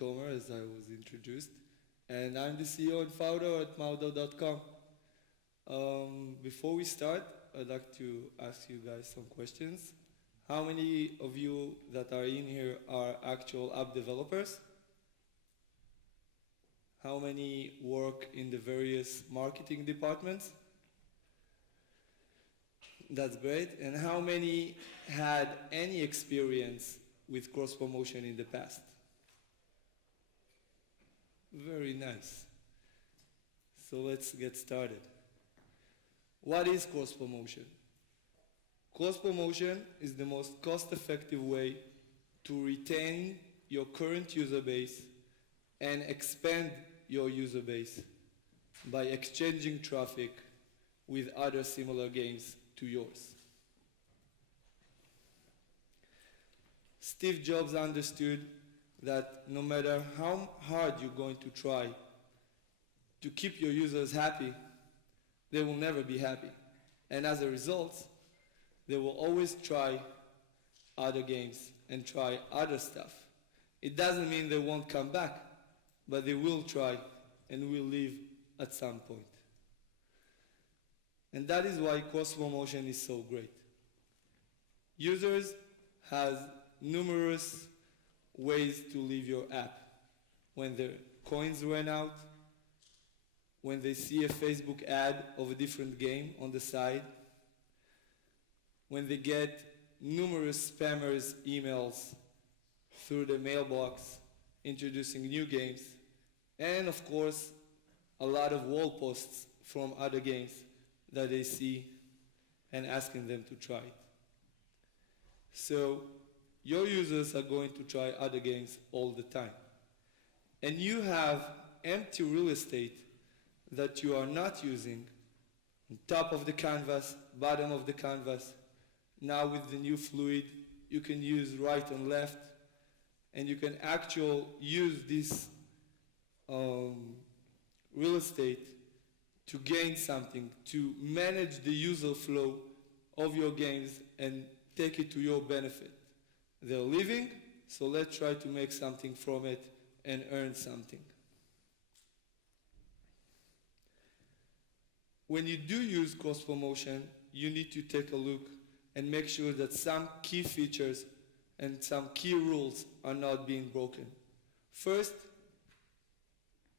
Tomer, as I was introduced, and I'm the CEO and founder at Maudo.com. Before we start, I'd like to ask you guys some questions. How many of you that are in here are actual app developers? How many work in the various marketing departments? That's great. And how many had any experience with cross-promotion in the past? Very nice. So let's get started. What is cross-promotion? Cross-promotion is the most cost-effective way to retain your current user base and expand your user base by exchanging traffic with other similar games to yours. Steve Jobs understood that no matter how hard you're going to try to keep your users happy, they will never be happy. And as a result, they will always try other games and try other stuff. It doesn't mean they won't come back, but they will try and will leave at some point. And that is why cross-promotion is so great. Users have numerous ways to leave your app. When their coins run out, when they see a Facebook ad of a different game on the side, when they get numerous spammers emails through the mailbox introducing new games, and of course, a lot of wall posts from other games that they see and asking them to try it. So your users are going to try other games all the time. And you have empty real estate that you are not using, on top of the canvas, bottom of the canvas. Now with the new fluid, you can use right and left, and you can actually use this real estate to gain something, to manage the user flow of your games and take it to your benefit. They're leaving, so let's try to make something from it and earn something. When you do use cross-promotion, you need to take a look and make sure that some key features and some key rules are not being broken. First,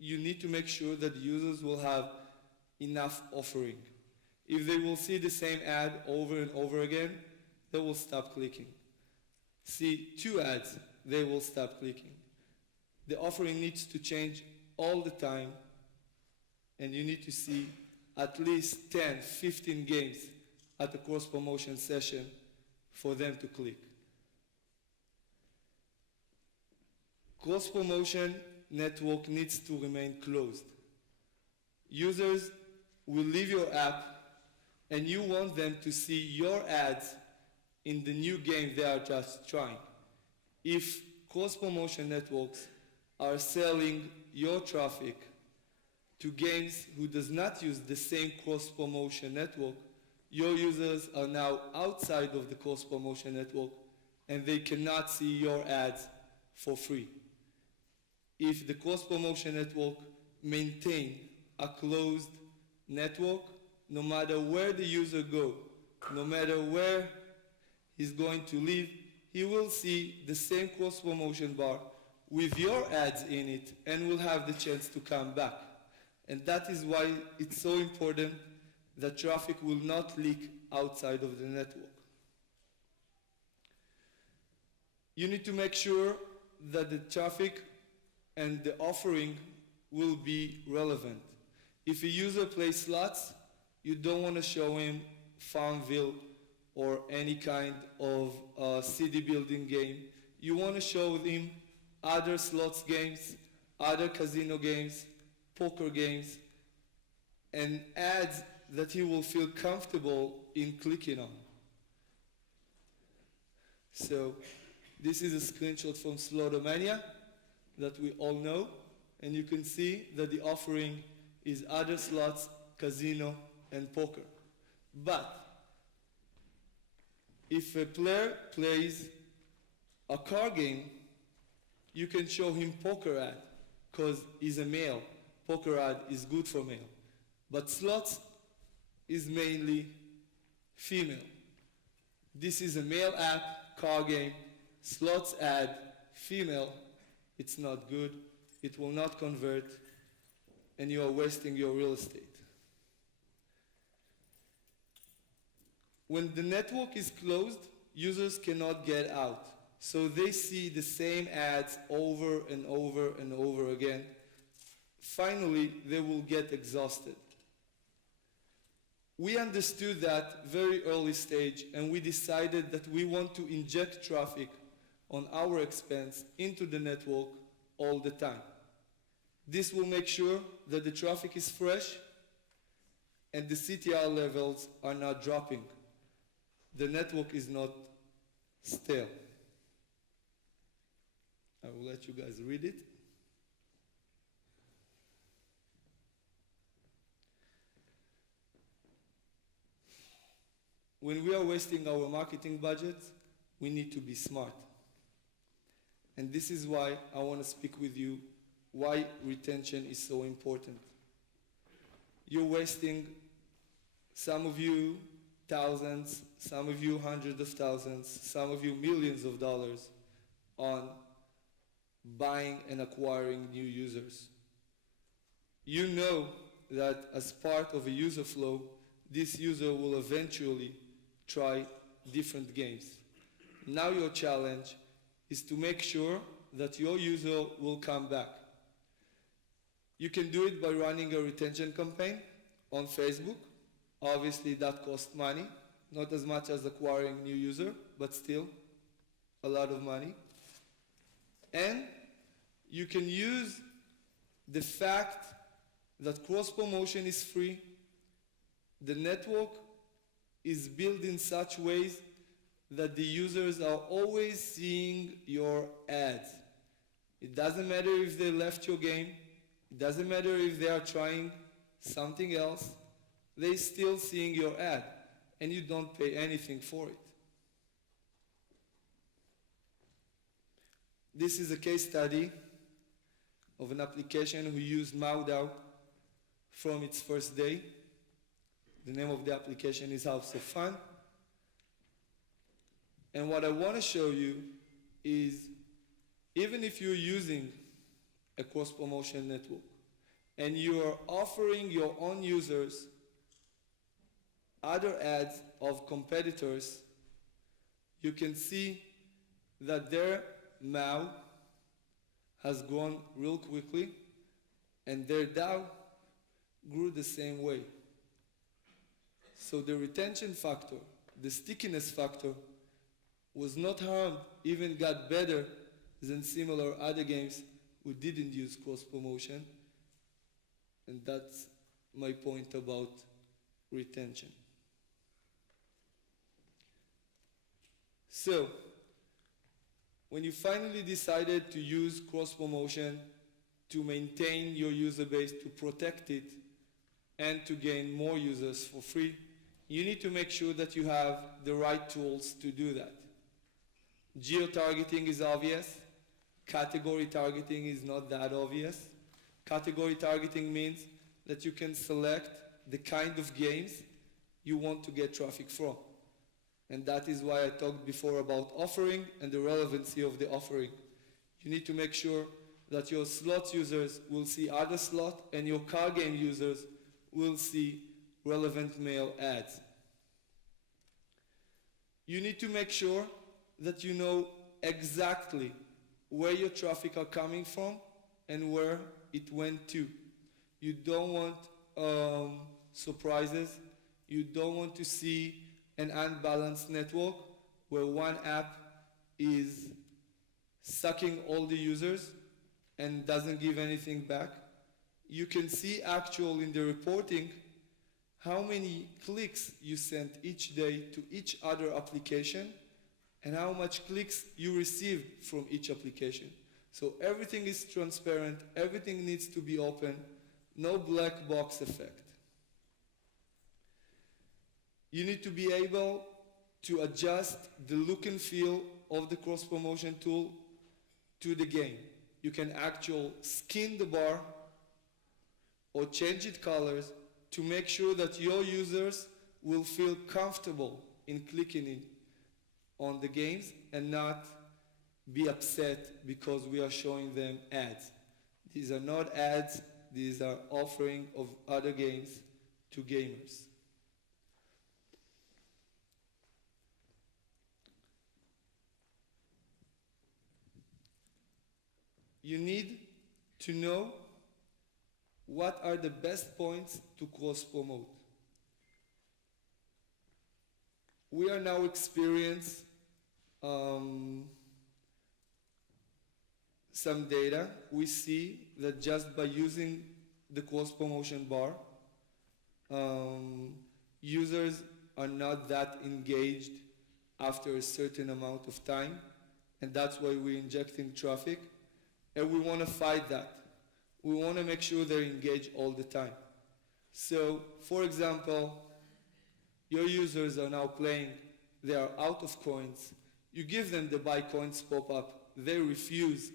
you need to make sure that users will have enough offering. If they will see the same ad over and over again, they will stop clicking. See 2 ads, they will stop clicking. The offering needs to change all the time, and you need to see at least 10, 15 games at a cross-promotion session for them to click. Cross-promotion network needs to remain closed. Users will leave your app and you want them to see your ads in the new game they are just trying. If cross-promotion networks are selling your traffic to games who does not use the same cross-promotion network, your users are now outside of the cross-promotion network and they cannot see your ads for free. If the cross-promotion network maintain a closed network, no matter where the user go, no matter where he's going to live, he will see the same cross-promotion bar with your ads in it and will have the chance to come back. And that is why it's so important that traffic will not leak outside of the network. You need to make sure that the traffic and the offering will be relevant. If a user plays slots, you don't want to show him Farmville or any kind of city building game. You want to show him other slots games, other casino games, poker games, and ads that he will feel comfortable in clicking on. So this is a screenshot from Slotomania that we all know, and you can see that the offering is other slots, casino, and poker. But if a player plays a card game, you can show him poker ad, because he's a male. Poker ad is good for male. But slots is mainly female. This is a male app, car game, slots ad, female. It's not good. It will not convert, and you are wasting your real estate. When the network is closed, users cannot get out. So they see the same ads over and over and over again. Finally, they will get exhausted. We understood that very early stage, and we decided that we want to inject traffic on our expense into the network all the time. This will make sure that the traffic is fresh and the CTR levels are not dropping. The network is not stale. I will let you guys read it. When we are wasting our marketing budgets, we need to be smart. And this is why I want to speak with you why retention is so important. You're wasting, some of you, thousands, some of you hundreds of thousands, some of you millions of dollars on buying and acquiring new users. You know that as part of a user flow, this user will eventually try different games. Now your challenge is to make sure that your user will come back. You can do it by running a retention campaign on Facebook. Obviously that costs money, not as much as acquiring new user, but still a lot of money. And you can use the fact that cross-promotion is free. The network is built in such ways that the users are always seeing your ads. It doesn't matter if they left your game. It doesn't matter if they are trying something else. They're still seeing your ad, and you don't pay anything for it. This is a case study of an application who used Maudow from its first day. The name of the application is House of Fun. And what I want to show you is, even if you're using a cross-promotion network and you are offering your own users other ads of competitors, you can see that their MAU has grown real quickly and their DAU grew the same way. So the retention factor, the stickiness factor, was not harmed, even got better than similar other games who didn't use cross-promotion. And that's my point about retention. So, when you finally decided to use cross-promotion to maintain your user base, to protect it, and to gain more users for free, you need to make sure that you have the right tools to do that. Geo-targeting is obvious. Category targeting is not that obvious. Category targeting means that you can select the kind of games you want to get traffic from. And that is why I talked before about offering and the relevancy of the offering. You need to make sure that your slots users will see other slot and your car game users will see relevant mail ads. You need to make sure that you know exactly where your traffic are coming from and where it went to. You don't want surprises. You don't want to see an unbalanced network where one app is sucking all the users and doesn't give anything back. You can see actual in the reporting how many clicks you sent each day to each other application and how much clicks you received from each application. So everything is transparent, everything needs to be open, no black box effect. You need to be able to adjust the look and feel of the cross-promotion tool to the game. You can actually skin the bar or change its colors to make sure that your users will feel comfortable in clicking in on the games and not be upset because we are showing them ads. These are not ads, these are offering of other games to gamers. You need to know what are the best points to cross-promote. We are now experiencing some data. We see that just by using the cross-promotion bar, users are not that engaged after a certain amount of time, and that's why we're injecting traffic, and we want to fight that. We want to make sure they're engaged all the time. So, for example, your users are now playing, they are out of coins, you give them the buy coins pop-up, they refuse.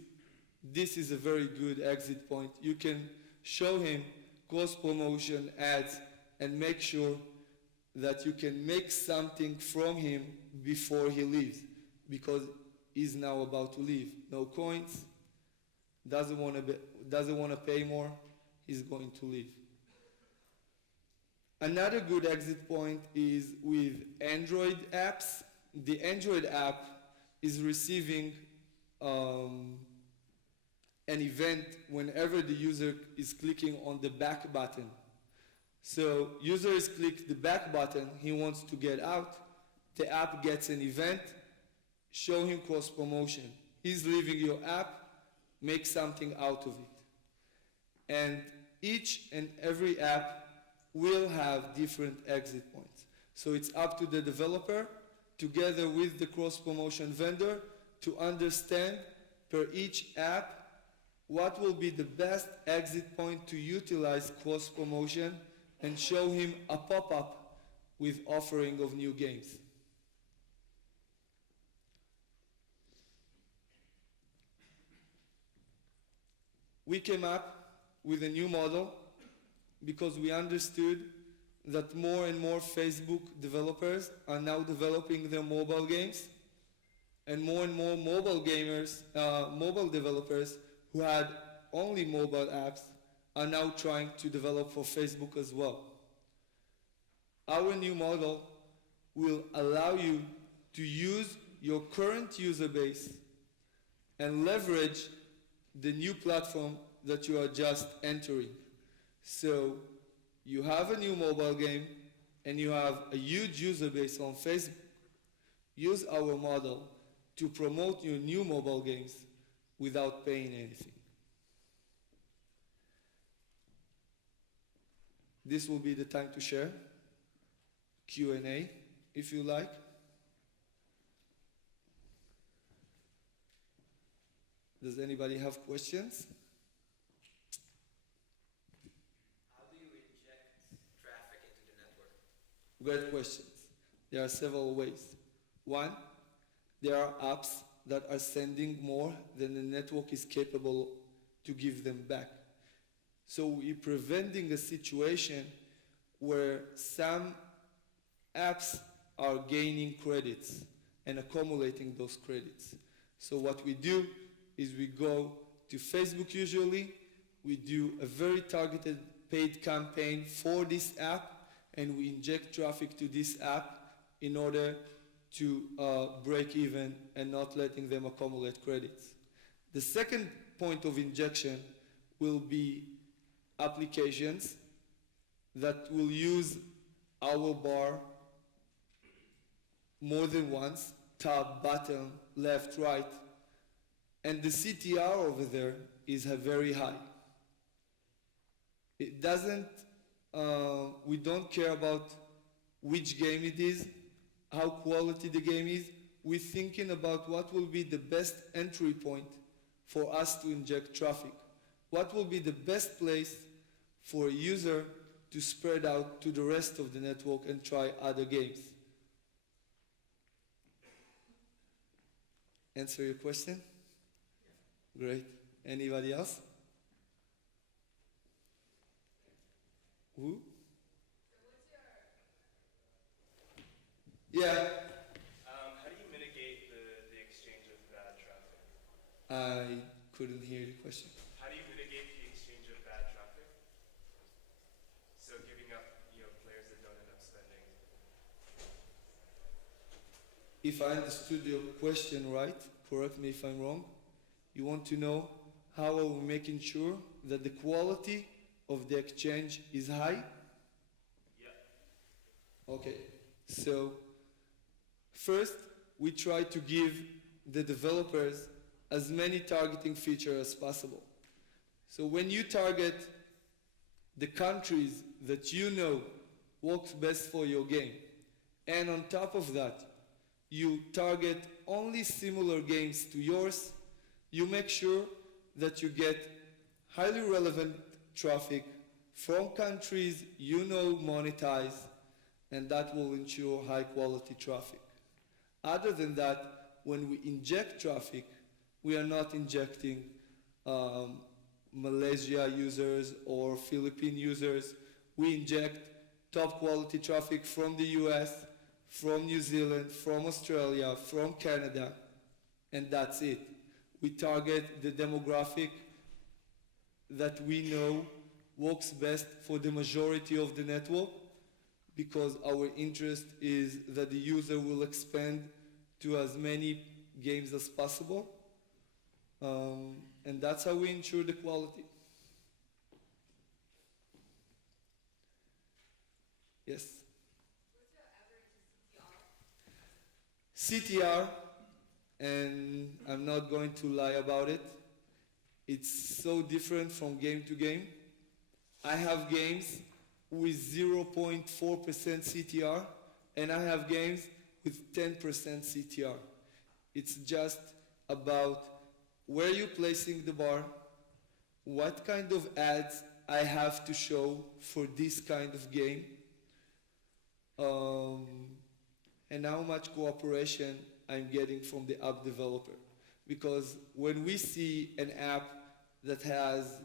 This is a very good exit point. You can show him cross-promotion ads and make sure that you can make something from him before he leaves, because he's now about to leave. No coins, doesn't want to pay more, he's going to leave. Another good exit point is with Android apps. The Android app is receiving an event whenever the user is clicking on the back button. So user is clicked the back button, he wants to get out, the app gets an event, show him cross promotion. He's leaving your app, make something out of it. And each and every app will have different exit points. So it's up to the developer, together with the cross-promotion vendor, to understand per each app what will be the best exit point to utilize cross-promotion and show him a pop-up with offering of new games. We came up with a new model because we understood that more and more Facebook developers are now developing their mobile games, and more mobile gamers, mobile developers who had only mobile apps are now trying to develop for Facebook as well. Our new model will allow you to use your current user base and leverage the new platform that you are just entering. So you have a new mobile game and you have a huge user base on Facebook. Use our model to promote your new mobile games without paying anything. This will be the time to share. Q&A, if you like. Does anybody have questions? How do you inject traffic into the network? Great questions. There are several ways. One, there are apps that are sending more than the network is capable to give them back. So we're preventing a situation where some apps are gaining credits and accumulating those credits. So what we do is we go to Facebook usually, we do a very targeted paid campaign for this app, and we inject traffic to this app in order to break even and not letting them accumulate credits. The second point of injection will be applications that will use our bar more than once, top, bottom, left, right, and the CTR over there is very high. It doesn't, we don't care about which game it is, how quality the game is. We're thinking about what will be the best entry point for us to inject traffic. What will be the best place for a user to spread out to the rest of the network and try other games. Answer your question? Great. Anybody else? Who? Yeah, How do you mitigate the exchange of bad traffic? I couldn't hear the question. How do you mitigate the exchange of bad traffic? So giving up, players that don't end up spending. If I understood your question right, correct me if I'm wrong, you want to know how are we making sure that the quality of the exchange is high? Yeah. Okay, so first we try to give the developers as many targeting features as possible. So when you target the countries that you know works best for your game, and on top of that, you target only similar games to yours, you make sure that you get highly relevant traffic from countries you know monetize, and that will ensure high quality traffic. Other than that, when we inject traffic, we are not injecting Malaysia users or Philippine users. We inject top quality traffic from the US, from New Zealand, from Australia, from Canada, and that's it. We target the demographic that we know works best for the majority of the network, because our interest is that the user will expand to as many games as possible. And that's how we ensure the quality. Yes? What's your average CTR? CTR, and I'm not going to lie about it, it's so different from game to game. I have games with 0.4% CTR, and I have games with 10% CTR. It's just about where you're placing the bar, what kind of ads I have to show for this kind of game, and how much cooperation I'm getting from the app developer. Because when we see an app that has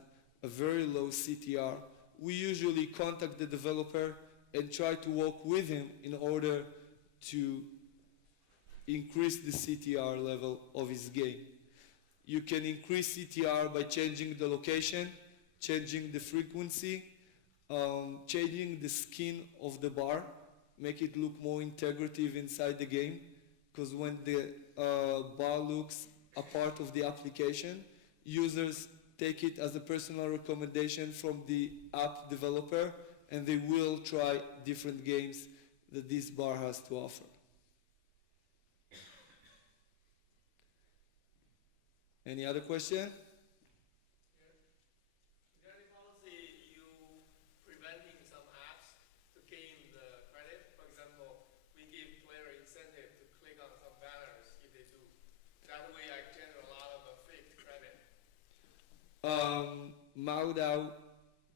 a very low CTR, we usually contact the developer and try to work with him in order to increase the CTR level of his game. You can increase CTR by changing the location, changing the frequency, changing the skin of the bar, make it look more integrative inside the game, because when the bar looks a part of the application, users take it as a personal recommendation from the app developer, and they will try different games that this bar has to offer. Any other question? Is there any policy you preventing some apps to gain the credit? For example, we give player incentive to click on some banners if they do. That way I generate a lot of fake credit. Maudau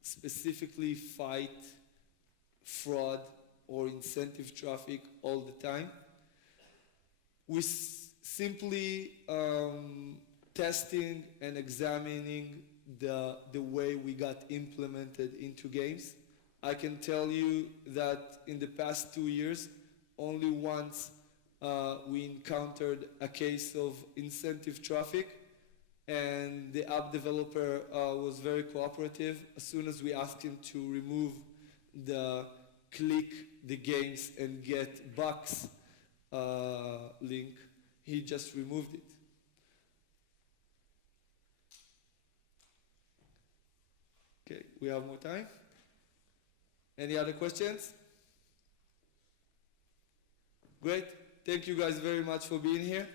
specifically fight fraud or incentive traffic all the time. We simply testing and examining the way we got implemented into games. I can tell you that in the past 2 years, only once we encountered a case of incentive traffic, and the app developer was very cooperative. As soon as we asked him to remove the click the games and get bucks link, he just removed it. Okay, we have more time. Any other questions? Great. Thank you guys very much for being here.